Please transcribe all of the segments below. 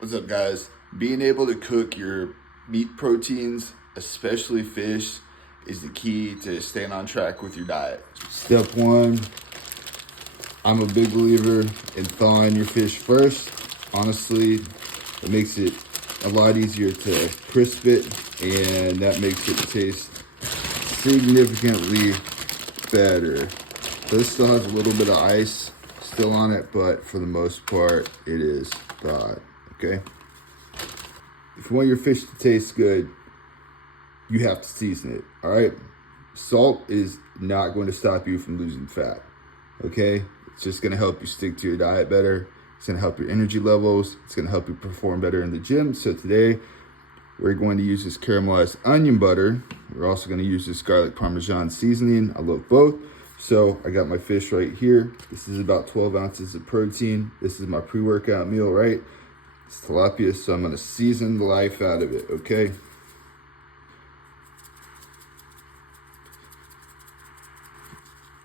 What's up, guys? Being able to cook your meat proteins, especially fish, is the key to staying on track with your diet. Step one, I'm a big believer in thawing your fish first. Honestly, it makes it a lot easier to crisp it, and that makes it taste significantly better. This still has a little bit of ice still on it, but for the most part, it is thawed, okay? If you want your fish to taste good, you have to season it, all right? Salt is not going to stop you from losing fat, okay? It's just gonna help you stick to your diet better. It's gonna help your energy levels. It's gonna help you perform better in the gym. So today, we're going to use this caramelized onion butter. We're also gonna use this garlic Parmesan seasoning. I love both. So I got my fish right here. This is about 12 ounces of protein. This is my pre-workout meal, right? It's tilapia, so I'm gonna season the life out of it, okay?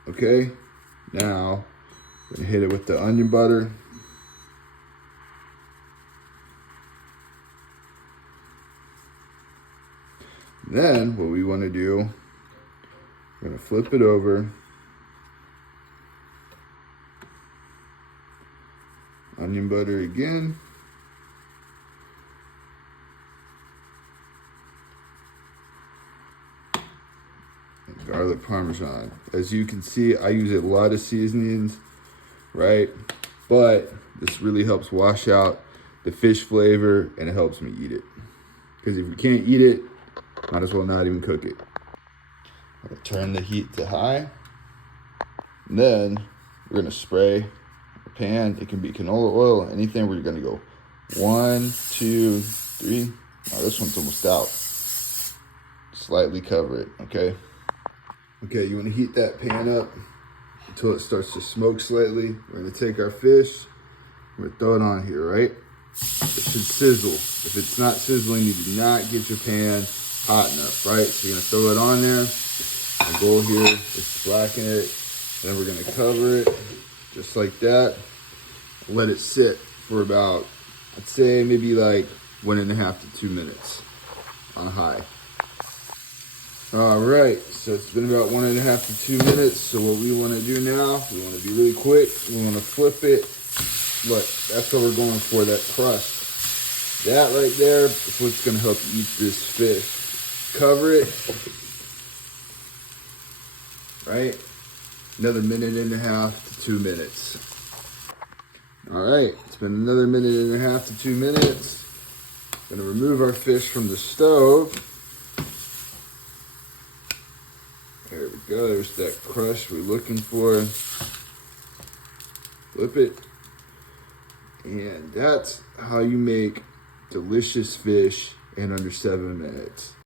Okay, now I'm gonna hit it with the onion butter. Then what we wanna do, we're gonna flip it over. Onion butter again. And garlic Parmesan. As you can see, I use a lot of seasonings, right? But this really helps wash out the fish flavor, and it helps me eat it. Because if you can't eat it, might as well not even cook it. I'm gonna turn the heat to high. And then we're gonna spray a pan. It can be canola oil, anything where you're gonna go 1, 2, 3. Oh, this one's almost out. Slightly cover it, okay? Okay, you wanna heat that pan up until it starts to smoke slightly. We're gonna take our fish, we're gonna throw it on here, right? It should sizzle. If it's not sizzling, you do not get your pan hot enough, right? So you're gonna throw it on there. My goal here is to blacken it. And then we're gonna cover it just like that. Let it sit for about, I'd say maybe like 1.5 to 2 minutes on high. All right, so it's been about 1.5 to 2 minutes. So what we wanna do now, we wanna be really quick. We wanna flip it. Look, that's what we're going for, that crust. That right there is what's gonna help you eat this fish. Cover it, right? Another 1.5 to 2 minutes. All right, it's been another 1.5 to 2 minutes. Gonna remove our fish from the stove. There we go, there's that crust we're looking for. Flip it. And that's how you make delicious fish in under 7 minutes.